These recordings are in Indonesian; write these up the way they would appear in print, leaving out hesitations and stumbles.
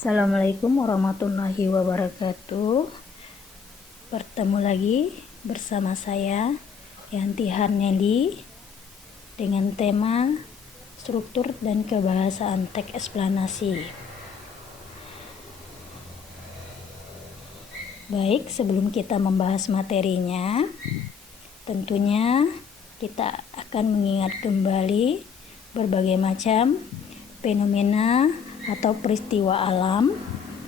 Assalamualaikum warahmatullahi wabarakatuh. Bertemu lagi bersama saya Yanti Harnedi dengan tema struktur dan kebahasaan teks eksplanasi. Baik, sebelum kita membahas materinya, tentunya kita akan mengingat kembali berbagai macam fenomena atau peristiwa alam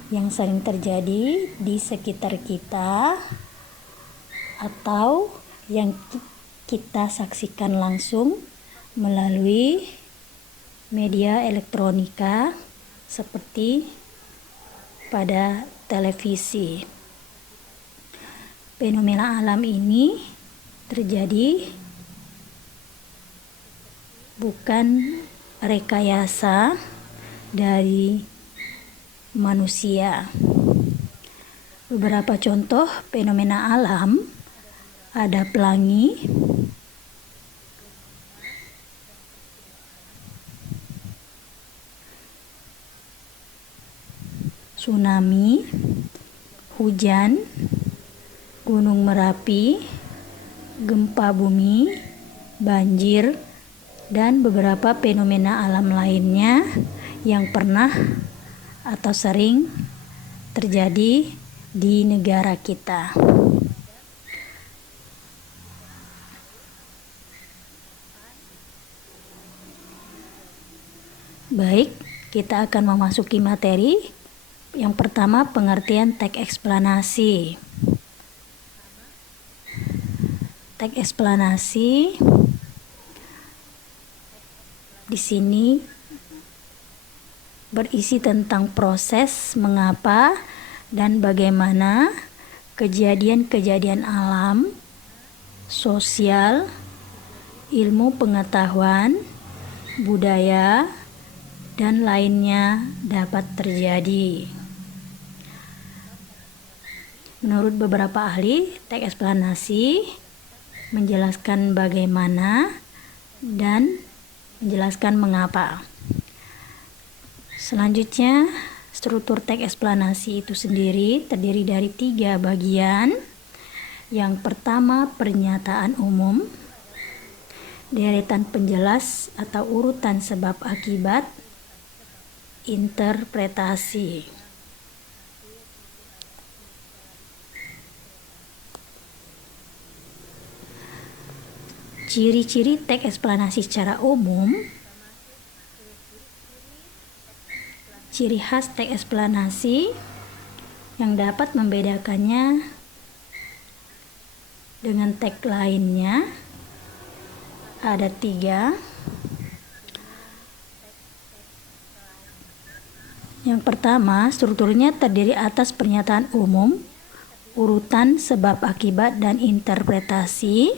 yang sering terjadi di sekitar kita atau yang kita saksikan langsung melalui media elektronika seperti pada televisi. Fenomena alam ini terjadi bukan rekayasa dari manusia. Beberapa contoh fenomena alam ada pelangi, tsunami, hujan, gunung Merapi, gempa bumi, banjir, dan beberapa fenomena alam lainnya yang pernah atau sering terjadi di negara kita. Baik, kita akan memasuki materi. Yang pertama, pengertian teks eksplanasi. Teks eksplanasi di sini berisi tentang proses mengapa dan bagaimana kejadian-kejadian alam, sosial, ilmu pengetahuan, budaya, dan lainnya dapat terjadi. Menurut beberapa ahli, teks eksplanasi menjelaskan bagaimana dan menjelaskan mengapa. Selanjutnya, struktur teks eksplanasi itu sendiri terdiri dari 3 bagian. Yang pertama, pernyataan umum, deretan penjelas atau urutan sebab akibat, interpretasi. Ciri-ciri teks eksplanasi secara umum. Ciri khas teks eksplanasi yang dapat membedakannya dengan teks lainnya ada 3. Yang pertama, strukturnya terdiri atas pernyataan umum, urutan sebab akibat, dan interpretasi.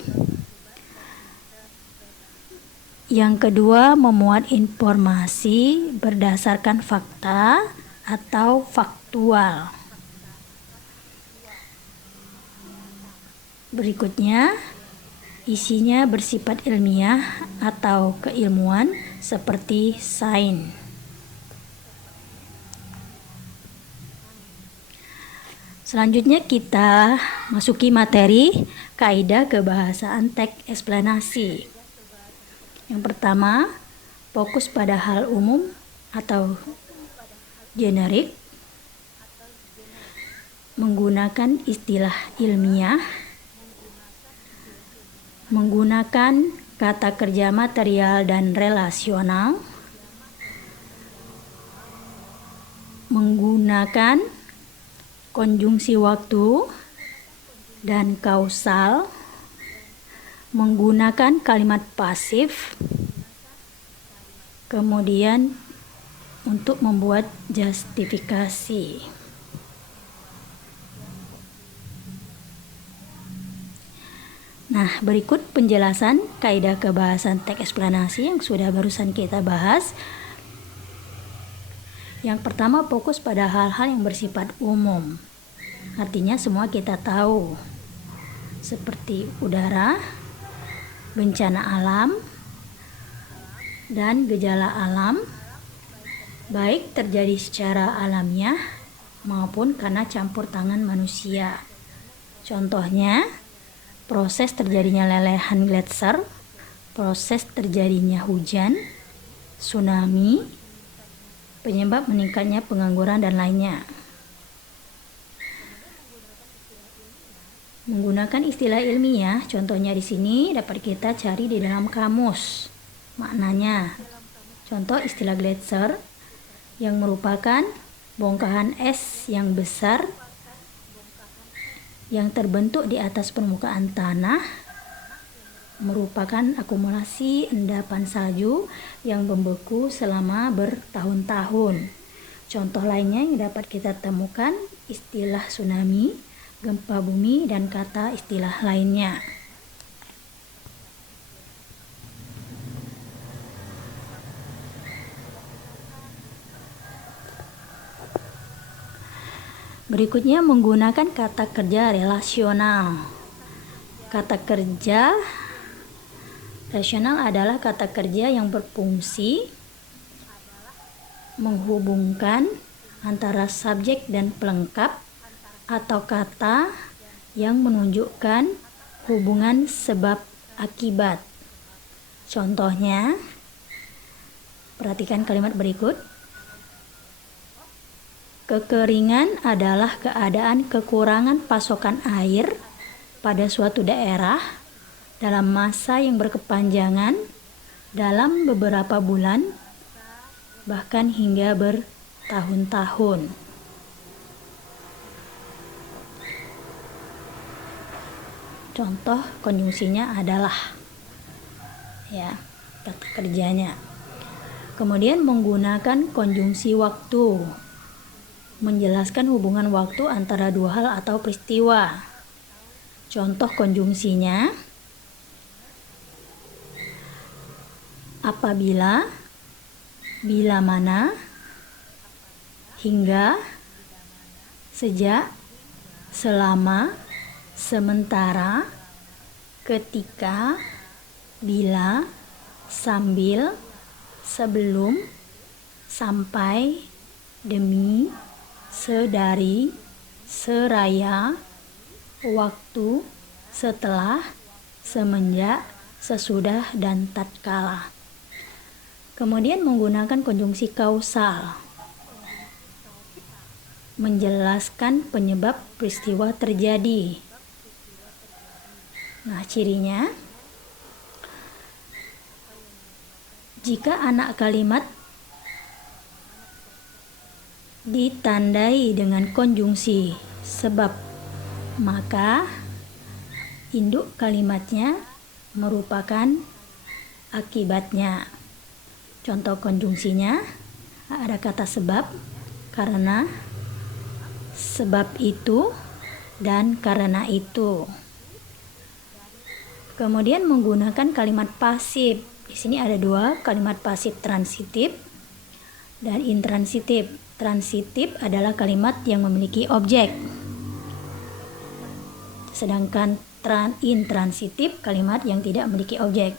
Yang kedua, memuat informasi berdasarkan fakta atau faktual. Berikutnya, isinya bersifat ilmiah atau keilmuan seperti sains. Selanjutnya kita masuki materi kaidah kebahasaan teks eksplanasi. Yang pertama, fokus pada hal umum atau generik, menggunakan istilah ilmiah, menggunakan kata kerja material dan relasional, menggunakan konjungsi waktu dan kausal, menggunakan kalimat pasif, kemudian untuk membuat justifikasi. Nah, berikut penjelasan kaidah kebahasan teks eksplanasi yang sudah barusan kita bahas. Yang pertama, fokus pada hal-hal yang bersifat umum. Artinya semua kita tahu, seperti udara, bencana alam, dan gejala alam, baik terjadi secara alamiah maupun karena campur tangan manusia. Contohnya, proses terjadinya lelehan gletser, proses terjadinya hujan, tsunami, penyebab meningkatnya pengangguran, dan lainnya. Menggunakan istilah ilmiah, contohnya di sini dapat kita cari di dalam kamus. Maknanya, contoh istilah gletser yang merupakan bongkahan es yang besar yang terbentuk di atas permukaan tanah, merupakan akumulasi endapan salju yang membeku selama bertahun-tahun. Contoh lainnya yang dapat kita temukan istilah tsunami, gempa bumi, dan kata istilah lainnya. Berikutnya menggunakan kata kerja relasional. Kata kerja relasional adalah kata kerja yang berfungsi menghubungkan antara subjek dan pelengkap atau kata yang menunjukkan hubungan sebab akibat. Contohnya, perhatikan kalimat berikut. Kekeringan adalah keadaan kekurangan pasokan air pada suatu daerah dalam masa yang berkepanjangan dalam beberapa bulan, bahkan hingga bertahun-tahun. Contoh konjungsinya adalah kata kerjanya. Kemudian menggunakan konjungsi waktu, menjelaskan hubungan waktu antara dua hal atau peristiwa. Contoh konjungsinya, apabila, bila mana, hingga, sejak, selama, sementara, ketika, bila, sambil, sebelum, sampai, demi, sedari, seraya, waktu, setelah, semenjak, sesudah, dan tatkala. Kemudian menggunakan konjungsi kausal, menjelaskan penyebab peristiwa terjadi. Nah, cirinya, jika anak kalimat ditandai dengan konjungsi sebab, maka induk kalimatnya merupakan akibatnya. Contoh konjungsinya ada kata sebab, karena, sebab itu, dan karena itu. Kemudian menggunakan kalimat pasif. Di sini ada dua, kalimat pasif transitif dan intransitif. Transitif adalah kalimat yang memiliki objek, sedangkan intransitif kalimat yang tidak memiliki objek.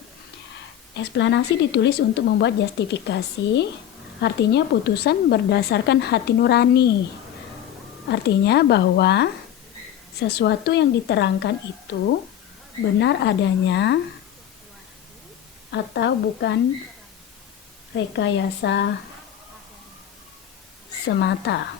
Eksplanasi ditulis untuk membuat justifikasi, artinya putusan berdasarkan hati nurani. Artinya bahwa sesuatu yang diterangkan itu benar adanya atau bukan rekayasa semata.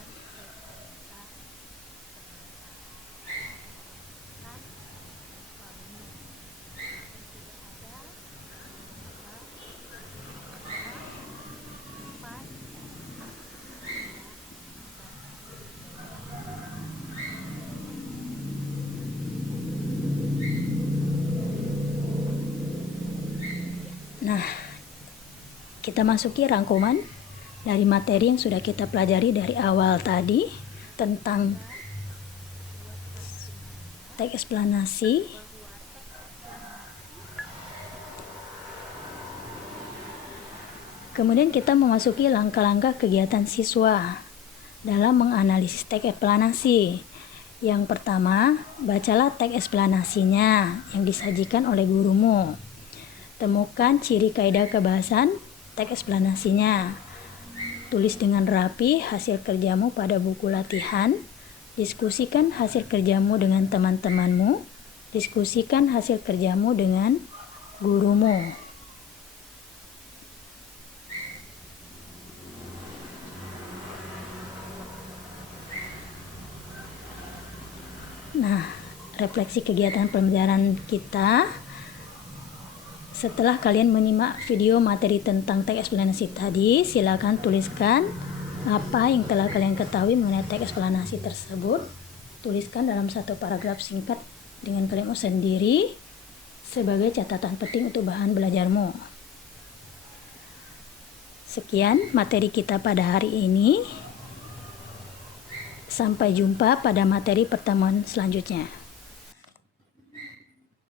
Nah, kita masuki rangkuman dari materi yang sudah kita pelajari dari awal tadi tentang teks eksplanasi. Kemudian kita memasuki langkah-langkah kegiatan siswa dalam menganalisis teks eksplanasi. Yang pertama, bacalah teks eksplanasinya yang disajikan oleh gurumu. Temukan ciri kaidah kebahasan teks eksplanasinya. Tulis dengan rapi hasil kerjamu pada buku latihan. Diskusikan hasil kerjamu dengan teman-temanmu. Diskusikan hasil kerjamu dengan gurumu. Nah, refleksi kegiatan pembelajaran kita. Setelah kalian menyimak video materi tentang teks eksplanasi tadi, silakan tuliskan apa yang telah kalian ketahui mengenai teks eksplanasi tersebut. Tuliskan dalam satu paragraf singkat dengan kalimatmu sendiri sebagai catatan penting untuk bahan belajarmu. Sekian materi kita pada hari ini. Sampai jumpa pada materi pertemuan selanjutnya.